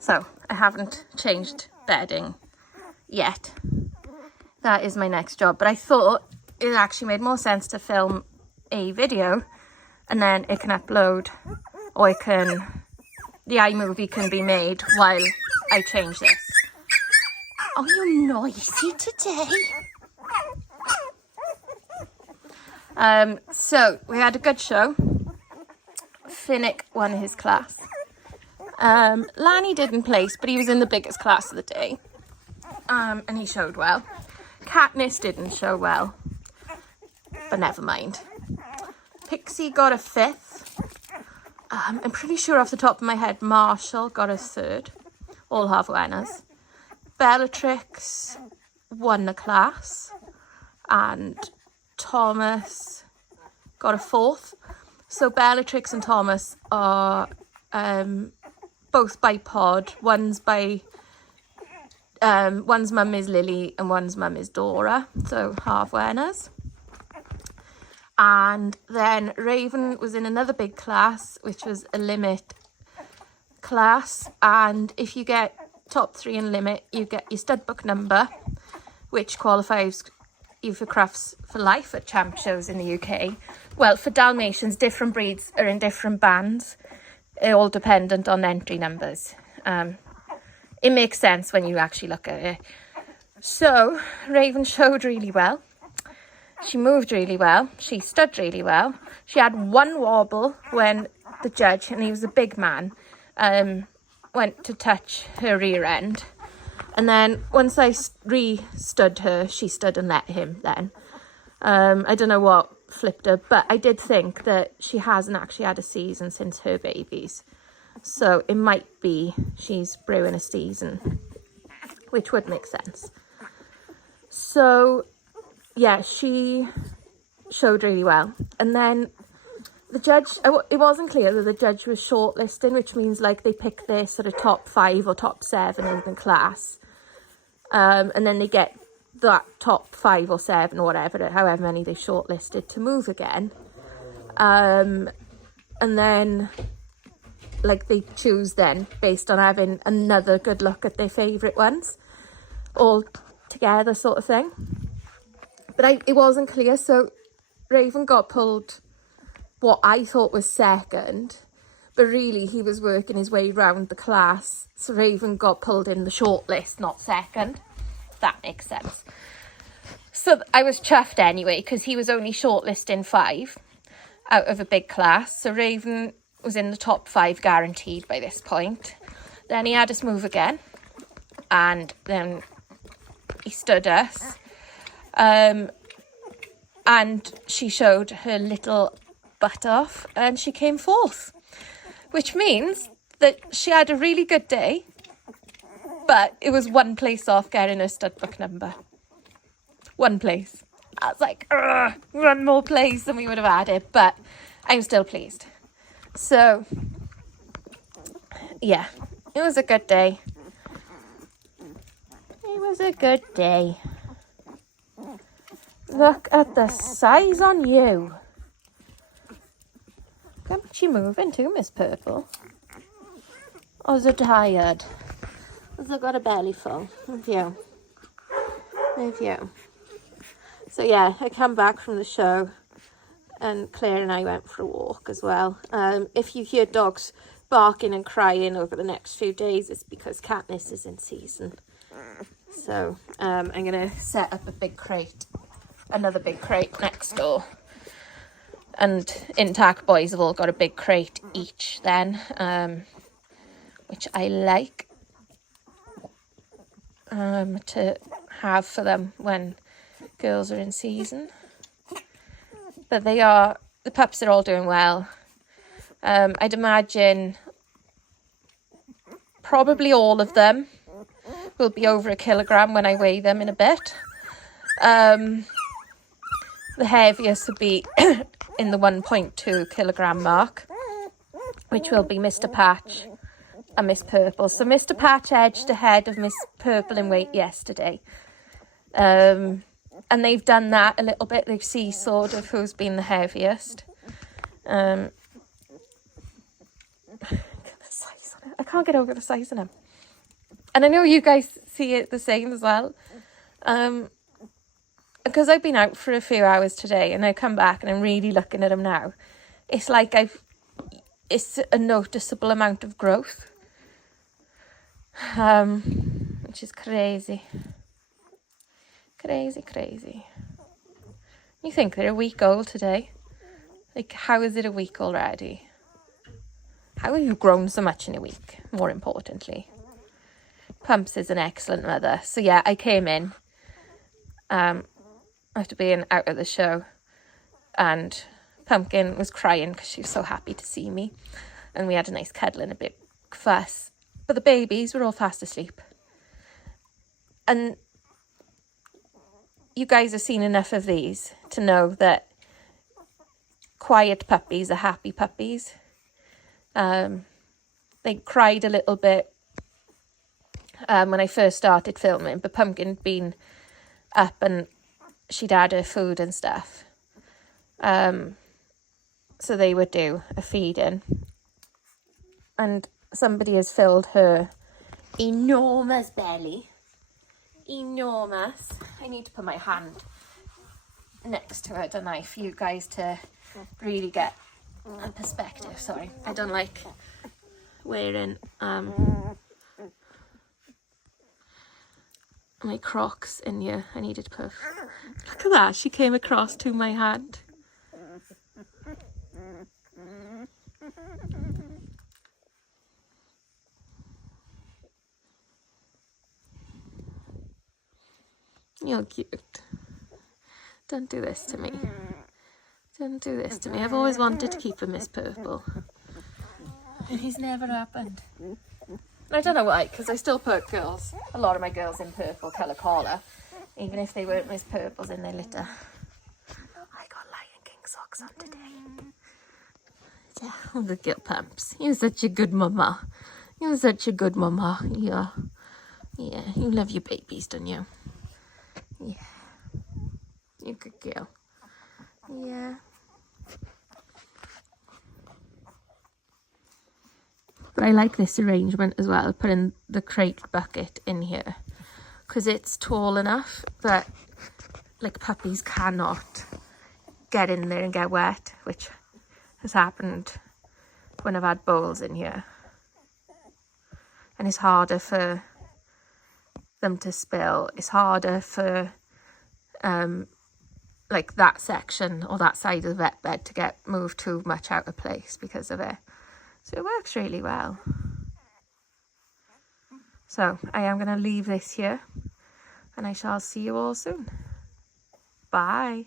So I haven't changed bedding yet. That is my next job. But I thought it actually made more sense to film a video and then it can upload, or the iMovie can be made while I change this. Oh, you're noisy today. So we had a good show. Finnick won his class. Lanny didn't place, but he was in the biggest class of the day. And he showed well. Katniss didn't show well, but never mind. Pixie got a 5th. I'm pretty sure off the top of my head, Marshall got a 3rd. All have winners. Bellatrix won the class, and Thomas got a 4th. So Bellatrix and Thomas are both by pod. One's mum is Lily and one's mum is Dora, so half winners. And then Raven was in another big class, which was a limit class, and if you get top 3 in limit, you get your stud book number, which qualifies you for Crufts for life at champ shows in the UK. Well, for Dalmatians, different breeds are in different bands, all dependent on entry numbers. It makes sense when you actually look at it. So Raven showed really well. She moved really well. She stood really well. She had one wobble when the judge, and he was a big man, went to touch her rear end. And then once I re-stood her, she stood and let him then. I don't know what flipped her, but I did think that she hasn't actually had a season since her babies. So it might be she's brewing a season, which would make sense. So yeah, she showed really well. And then the judge, it wasn't clear that the judge was shortlisting, which means like they pick their sort of top 5 or top 7 in the class. And then they get that top 5 or 7 or whatever, however many they shortlisted, to move again. And then like they choose then based on having another good look at their favourite ones all together, sort of thing. But it wasn't clear, so Raven got pulled what I thought was second, but really he was working his way round the class, so Raven got pulled in the shortlist, not second. If that makes sense. So I was chuffed anyway, because he was only shortlisting 5 out of a big class, so Raven was in the top 5 guaranteed by this point. Then he had us move again, and then he stood us. And she showed her little butt off and she came 4th, which means that she had a really good day, but it was 1 place off getting her stud book number. 1 place. I was like, 1 more place and we would have had it, but I'm still pleased. So yeah, it was a good day. It was a good day. Look at the size on you. Look how much you moving too, Miss Purple. Or is it tired? Has it got a belly full? Have you? So yeah, I come back from the show and Claire and I went for a walk as well. If you hear dogs barking and crying over the next few days, it's because Katniss is in season. So I'm going to set up another big crate next door, and Intact boys have all got a big crate each then, which I like to have for them when girls are in season. But the pups are all doing well. I'd imagine probably all of them will be over 1 kilogram when I weigh them in a bit. The heaviest will be in the 1.2 kilogram mark, which will be Mr. Patch and Miss Purple. So Mr. Patch edged ahead of Miss Purple in weight yesterday. And they've done that a little bit. They've seesawed of who's been the heaviest. Look at the size on it. I can't get over the size of them. And I know you guys see it the same as well. Because I've been out for a few hours today and I come back and I'm really looking at them now. It's like it's a noticeable amount of growth. Which is crazy. Crazy. You think they're a week old today? Like, how is it a week already? How have you grown so much in a week, more importantly? Pumps is an excellent mother. So yeah, I came in after being out of the show, and Pumpkin was crying because she was so happy to see me, and we had a nice cuddle and a bit fuss. But the babies were all fast asleep. And you guys have seen enough of these to know that quiet puppies are happy puppies. They cried a little bit when I first started filming, but Pumpkin had been up and she'd had her food and stuff. So they would do a feeding. And somebody has filled her enormous belly. Enormous. I need to put my hand next to it, don't I, for you guys to really get a perspective. Sorry, I don't like wearing my Crocs in here. I needed to put... Look at that, she came across to my hand. You're cute. Don't do this to me. Don't do this to me. I've always wanted to keep a Miss Purple. And he's never happened. And I don't know why, because I still put a lot of my girls in purple colour collar, even if they weren't Miss Purples in their litter. I got Lion King socks on today. Yeah, look at Pumps. You're such a good mama. You're such a good mama. Yeah, you love your babies, don't you? Yeah. You good girl. Yeah. But I like this arrangement as well, putting the crate bucket in here, because it's tall enough that like puppies cannot get in there and get wet, which has happened when I've had bowls in here. And it's harder for them to spill. It's harder for like that section or that side of the vet bed to get moved too much out of place because of it. So it works really well. So I am going to leave this here and I shall see you all soon. Bye.